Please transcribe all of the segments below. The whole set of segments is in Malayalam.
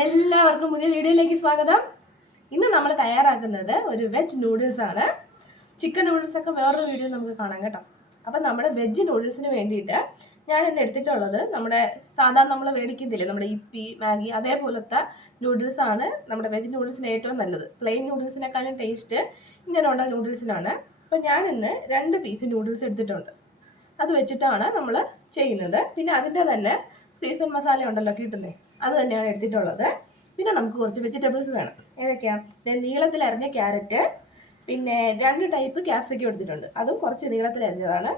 എല്ലാവർക്കും പുതിയ വീഡിയോയിലേക്ക് സ്വാഗതം. ഇന്ന് നമ്മൾ തയ്യാറാക്കുന്നത് ഒരു വെജ് നൂഡിൽസ് ആണ്. ചിക്കൻ നൂഡിൽസ് ഒക്കെ വേറൊരു വീഡിയോ നമുക്ക് കാണാം കേട്ടോ. അപ്പം നമ്മുടെ വെജ് നൂഡിൽസിന് വേണ്ടിയിട്ട് ഞാൻ ഇന്ന് എടുത്തിട്ടുള്ളത് നമ്മുടെ സാധാരണ നമ്മൾ മേടിക്കുന്നില്ലേ, നമ്മുടെ ഇപ്പി മാഗി അതേപോലത്തെ നൂഡിൽസ് ആണ്. നമ്മുടെ വെജ് നൂഡിൽസിന് ഏറ്റവും നല്ലത്. പ്ലെയിൻ നൂഡിൽസിനെക്കാളും ടേസ്റ്റ് ഇങ്ങനെയുള്ള നൂഡിൽസിനാണ്. അപ്പം ഞാൻ ഇന്ന് 2 പീസ് നൂഡിൽസ് എടുത്തിട്ടുണ്ട്. അത് വെച്ചിട്ടാണ് നമ്മൾ ചെയ്യുന്നത്. പിന്നെ അതിൻ്റെ തന്നെ സീസൺ മസാല ഉണ്ടല്ലോ കിട്ടുന്നത്, അത് തന്നെയാണ് എടുത്തിട്ടുള്ളത്. പിന്നെ നമുക്ക് കുറച്ച് വെജിറ്റബിൾസ് വേണം. ഏതൊക്കെയാണ്? നീളത്തിൽ അരിഞ്ഞ ക്യാരറ്റ്, പിന്നെ 2 ടൈപ്പ് ക്യാപ്സിക്കം എടുത്തിട്ടുണ്ട്, അതും കുറച്ച് നീളത്തിൽ അരിഞ്ഞതാണ്.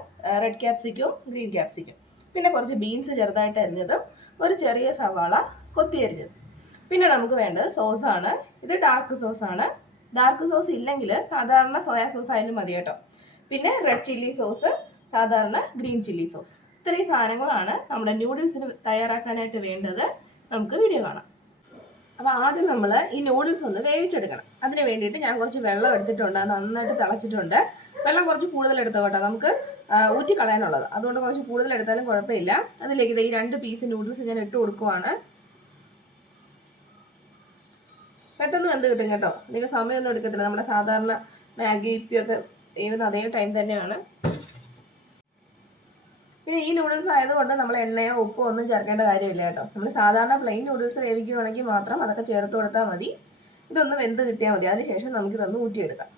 Red ക്യാപ്സിക്കും green ക്യാപ്സിക്കും. പിന്നെ കുറച്ച് ബീൻസ് ചെറുതായിട്ട് അരിഞ്ഞതും, ഒരു ചെറിയ സവാള കൊത്തി അരിഞ്ഞതും. പിന്നെ നമുക്ക് വേണ്ടത് സോസാണ്. ഇത് ഡാർക്ക് സോസാണ്. ഡാർക്ക് സോസ് ഇല്ലെങ്കിൽ സാധാരണ സോയാ സോസ് ആയാലും മതി കേട്ടോ. പിന്നെ റെഡ് ചില്ലി സോസ്, സാധാരണ ഗ്രീൻ ചില്ലി സോസ്. ഇത്രയും സാധനങ്ങളാണ് നമ്മുടെ നൂഡിൽസിന് തയ്യാറാക്കാനായിട്ട് വേണ്ടത്. നമുക്ക് വീഡിയോ കാണാം. അപ്പോൾ ആദ്യം നമ്മൾ ഈ നൂഡിൽസ് ഒന്ന് വേവിച്ചെടുക്കണം. അതിന് വേണ്ടിയിട്ട് ഞാൻ കുറച്ച് വെള്ളം എടുത്തിട്ടുണ്ട്. അത് നന്നായിട്ട് തിളച്ചിട്ടുണ്ട്. വെള്ളം കുറച്ച് കൂടുതൽ എടുത്തോ കേട്ടോ, നമുക്ക് ഊറ്റി കളയാനുള്ളത്. അതുകൊണ്ട് കുറച്ച് കൂടുതൽ എടുത്താലും കുഴപ്പമില്ല. അതിലേക്ക് ഈ 2 പീസ് നൂഡിൽസ് ഞാൻ ഇട്ട് കൊടുക്കുവാണ്. പെട്ടെന്ന് വെന്ത് കിട്ടും കേട്ടോ, നിങ്ങൾക്ക് സമയമൊന്നും എടുക്കത്തില്ല. നമ്മുടെ സാധാരണ മാഗി ഇപ്പിയൊക്കെ വേവുന്ന അതേ ടൈം തന്നെയാണ്. പിന്നെ ഈ നൂഡിൽസ് ആയതുകൊണ്ട് നമ്മൾ എണ്ണയോ ഉപ്പോ ഒന്നും ചേർക്കേണ്ട കാര്യമില്ല കേട്ടോ. നമ്മൾ സാധാരണ പ്ലെയിൻ നൂഡിൽസ് വേവിക്കുകയാണെങ്കിൽ മാത്രം അതൊക്കെ ചേർത്ത് കൊടുത്താൽ മതി. ഇതൊന്ന് വെന്ത് കിട്ടിയാൽ മതി. അതിനുശേഷം നമുക്കിതൊന്ന് ഊറ്റിയെടുക്കാം.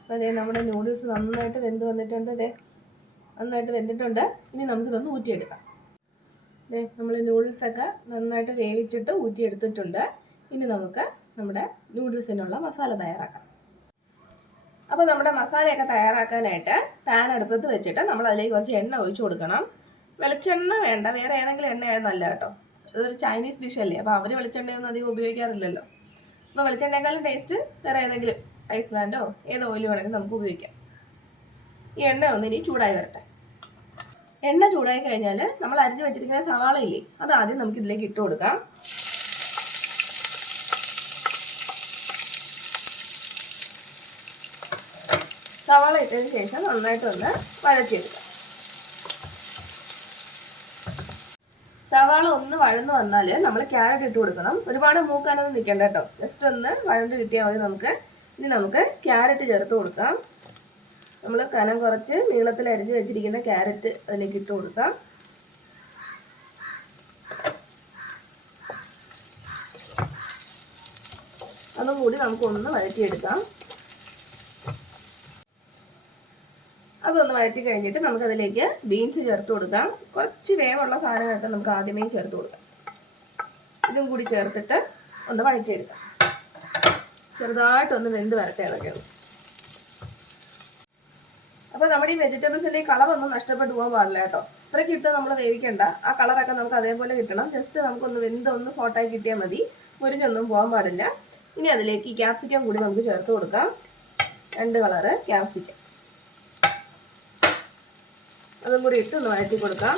അപ്പോൾ അതേ നമ്മുടെ നൂഡിൽസ് നന്നായിട്ട് വെന്ത് വന്നിട്ടുണ്ട്. നന്നായിട്ട് വെന്തിട്ടുണ്ട്. ഇനി നമുക്കിതൊന്ന് ഊറ്റിയെടുക്കാം. നമ്മൾ നൂഡിൽസൊക്കെ നന്നായിട്ട് വേവിച്ചിട്ട് ഊറ്റിയെടുത്തിട്ടുണ്ട്. ഇനി നമുക്ക് നമ്മുടെ നൂഡിൽസിനുള്ള മസാല തയ്യാറാക്കാം. അപ്പോൾ നമ്മുടെ മസാലയൊക്കെ തയ്യാറാക്കാനായിട്ട് പാൻ അടുപ്പത്ത് വെച്ചിട്ട് നമ്മൾ അതിലേക്ക് കുറച്ച് എണ്ണ ഒഴിച്ചു കൊടുക്കണം. വെളിച്ചെണ്ണ വേണ്ട, വേറെ ഏതെങ്കിലും എണ്ണയായിരുന്നു നല്ല കേട്ടോ. ഇതൊരു ചൈനീസ് ഡിഷല്ലേ, അപ്പോൾ അവർ വെളിച്ചെണ്ണയൊന്നും അധികം ഉപയോഗിക്കാറില്ലല്ലോ. അപ്പോൾ വെളിച്ചെണ്ണയെക്കാളും ടേസ്റ്റ് വേറെ ഏതെങ്കിലും റൈസ് ബ്രാൻഡോ ഏത് ഓയിൽ വേണമെങ്കിലും നമുക്ക് ഉപയോഗിക്കാം. ഈ എണ്ണ ഒന്നിനി ചൂടായി വരട്ടെ. എണ്ണ ചൂടായി കഴിഞ്ഞാൽ നമ്മൾ അരിഞ്ഞ് വെച്ചിരിക്കുന്ന സവാള ഇല്ലേ, അത് ആദ്യം നമുക്ക് ഇതിലേക്ക് ഇട്ട് കൊടുക്കാം. സവാള ഇട്ടതിന് ശേഷം നന്നായിട്ടൊന്ന് വഴറ്റിയെടുക്കാം. സവാള ഒന്ന് വഴന്ന് വന്നാൽ നമ്മൾ ക്യാരറ്റ് ഇട്ട് കൊടുക്കണം. ഒരുപാട് മൂക്കാനൊന്നും നിൽക്കണ്ട കേട്ടോ, ജസ്റ്റ് ഒന്ന് വഴണ്ട് കിട്ടിയാൽ മതി നമുക്ക്. ഇനി നമുക്ക് ക്യാരറ്റ് ചേർത്ത് കൊടുക്കാം. നമ്മൾ കനം കുറച്ച് നീളത്തിൽ അരിഞ്ഞ് വെച്ചിരിക്കുന്ന ക്യാരറ്റ് അതിലേക്ക് ഇട്ട് കൊടുക്കാം. അതും കൂടി നമുക്കൊന്ന് വഴറ്റിയെടുക്കാം. അതൊന്ന് വഴറ്റി കഴിഞ്ഞിട്ട് നമുക്കതിലേക്ക് ബീൻസ് ചേർത്ത് കൊടുക്കാം. കുറച്ച് വേവുള്ള സാധനങ്ങളൊക്കെ നമുക്ക് ആദ്യമേ ചേർത്ത് കൊടുക്കാം. ഇതും കൂടി ചേർത്തിട്ട് ഒന്ന് വഴറ്റിയെടുക്കാം. ചെറുതായിട്ടൊന്ന് വെന്ത് വരട്ടെ അതൊക്കെ. അപ്പോൾ നമ്മുടെ ഈ വെജിറ്റബിൾസിൻ്റെ ഈ കളറൊന്നും നഷ്ടപ്പെട്ടു പോകാൻ പാടില്ല കേട്ടോ. ഇത്രയ്ക്ക് ഇട്ട് നമ്മൾ വേവിക്കേണ്ട. ആ കളറൊക്കെ നമുക്ക് അതേപോലെ കിട്ടണം. ജസ്റ്റ് നമുക്കൊന്ന് വെന്തൊന്ന് ഫോട്ടായി കിട്ടിയാൽ മതി. മുരിഞ്ഞൊന്നും പോകാൻ പാടില്ല. ഇനി അതിലേക്ക് ഈ ക്യാപ്സിക്കം കൂടി നമുക്ക് ചേർത്ത് കൊടുക്കാം. 2 കളറ് ക്യാപ്സിക്കം, അതും കൂടി ഇട്ട് ഒന്ന് വഴറ്റി കൊടുക്കാം.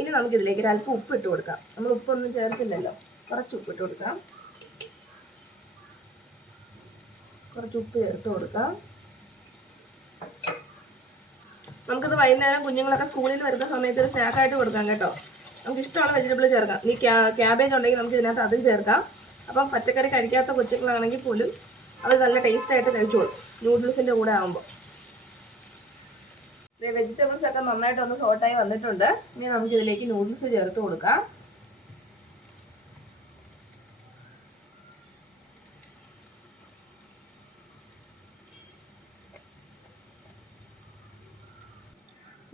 ഇനി നമുക്കിതിലേക്ക് ഒരല്പം ഉപ്പ് ഇട്ട് കൊടുക്കാം. നമ്മൾ ഉപ്പൊന്നും ചേർത്തില്ലല്ലോ, കുറച്ച് ഉപ്പ് ഇട്ട് കൊടുക്കാം. കുറച്ച് ഉപ്പ് ചേർത്ത് കൊടുക്കാം. നമുക്കിത് വൈകുന്നേരം കുഞ്ഞുങ്ങളൊക്കെ സ്കൂളിൽ വരുന്ന സമയത്ത് ഒരു സ്നാക്കായിട്ട് കൊടുക്കാം കേട്ടോ. നമുക്ക് ഇഷ്ടമുള്ള വെജിറ്റബിൾ ചേർക്കാം. ഈ ക്യാബേജ് ഉണ്ടെങ്കിൽ നമുക്ക് ഇതിനകത്ത് അതും ചേർക്കാം. അപ്പം പച്ചക്കറി കഴിക്കാത്ത കൊച്ചുങ്ങളാണെങ്കിൽ പോലും അത് നല്ല ടേസ്റ്റായിട്ട് കഴിച്ചോളും നൂഡിൽസിൻ്റെ കൂടെ ആകുമ്പോൾ. വെജിറ്റബിൾസ് ഒക്കെ നന്നായിട്ടൊന്ന് സോട്ടായി വന്നിട്ടുണ്ട്. ഇനി നമുക്കിതിലേക്ക് നൂഡിൽസ് ചേർത്ത് കൊടുക്കാം.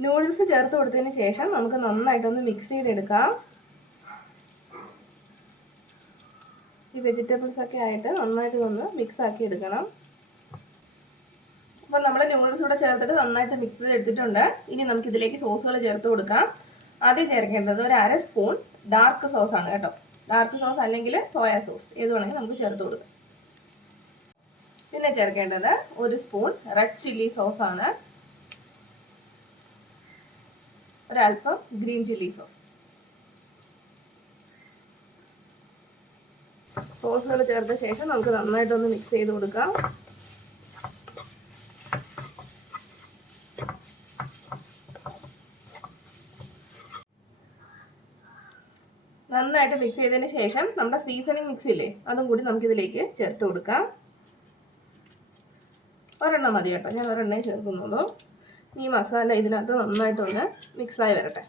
നൂഡിൽസ് ചേർത്ത് കൊടുത്തതിന് ശേഷം നമുക്ക് നന്നായിട്ടൊന്ന് മിക്സ് ചെയ്തെടുക്കാം. ഈ വെജിറ്റബിൾസ് ഒക്കെ ആയിട്ട് നന്നായിട്ട് ഒന്ന് മിക്സ് ആക്കി എടുക്കണം. അപ്പോൾ നമ്മൾ നൂഡിൽസ് കൂടെ ചേർത്തിട്ട് നന്നായിട്ട് മിക്സ് ചെയ്തെടുത്തിട്ടുണ്ട്. ഇനി നമുക്ക് ഇതിലേക്ക് സോസുകൾ ചേർത്ത് കൊടുക്കാം. ആദ്യം ചേർക്കേണ്ടത് ഒരു 1/2 സ്പൂൺ ഡാർക്ക് സോസാണ് കേട്ടോ. ഡാർക്ക് സോസ് അല്ലെങ്കിൽ സോയാ സോസ് ഏത് വേണമെങ്കിൽ നമുക്ക് ചേർത്ത് കൊടുക്കാം. പിന്നെ ചേർക്കേണ്ടത് 1 സ്പൂൺ റെഡ് ചില്ലി സോസാണ്. ഒരല്പം ഗ്രീൻ ചില്ലി സോസ്. സോസുകൾ ചേർത്ത ശേഷം നമുക്ക് നന്നായിട്ടൊന്ന് മിക്സ് ചെയ്ത് കൊടുക്കാം. നന്നായിട്ട് മിക്സ് ചെയ്തതിന് ശേഷം നമ്മുടെ സീസണിങ് മിക്സ് ഇല്ലേ, അതും കൂടി നമുക്കിതിലേക്ക് ചേർത്ത് കൊടുക്കാം. ഒരെണ്ണം മതി കേട്ടോ, ഞാൻ ഒരെണ്ണേ ചേർക്കുന്നുള്ളൂ. ഈ മസാല ഇതിനകത്ത് നന്നായിട്ടൊന്ന് മിക്സായി വരട്ടെ.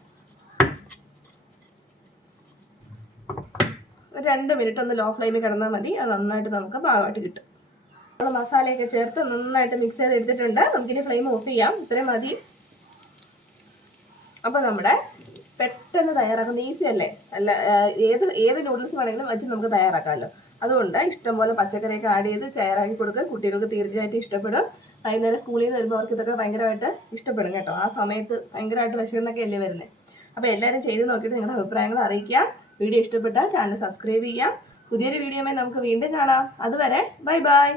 2 മിനിറ്റ് ഒന്ന് ലോ ഫ്ലെയിമിൽ കിടന്നാൽ മതി, അത് നന്നായിട്ട് നമുക്ക് പാകമായിട്ട് കിട്ടും. നമ്മൾ മസാലയൊക്കെ ചേർത്ത് നന്നായിട്ട് മിക്സ് ചെയ്ത് എടുത്തിട്ടുണ്ട്. നമുക്കിനി ഫ്ലെയിം ഓഫ് ചെയ്യാം. ഇത്രയും മതി. അപ്പോൾ നമ്മുടെ പെട്ടെന്ന് തയ്യാറാക്കുന്ന ഈസി അല്ലേ, അല്ല ഏത് നൂഡിൽസ് വേണമെങ്കിലും വെച്ച് നമുക്ക് തയ്യാറാക്കാമല്ലോ. അതുകൊണ്ട് ഇഷ്ടംപോലെ പച്ചക്കറിയൊക്കെ ആഡ് ചെയ്ത് തയ്യാറാക്കി കൊടുക്കുക. കുട്ടികൾക്ക് തീർച്ചയായിട്ടും ഇഷ്ടപ്പെടും. വൈകുന്നേരം സ്കൂളിൽ നിന്ന് വരുമ്പോൾ അവർക്ക് ഇതൊക്കെ ഭയങ്കരമായിട്ട് ഇഷ്ടപ്പെടും കേട്ടോ. ആ സമയത്ത് ഭയങ്കരമായിട്ട് വിശക്കുന്നൊക്കെ അല്ലേ വരുന്നത്. അപ്പോൾ എല്ലാവരും ചെയ്ത് നോക്കിയിട്ട് നിങ്ങളുടെ അഭിപ്രായങ്ങൾ അറിയിക്കുക. വീഡിയോ ഇഷ്ടപ്പെട്ടാൽ ചാനൽ സബ്സ്ക്രൈബ് ചെയ്യാം. പുതിയൊരു വീഡിയോയുമായി നമുക്ക് വീണ്ടും കാണാം. അതുവരെ ബൈ ബൈ.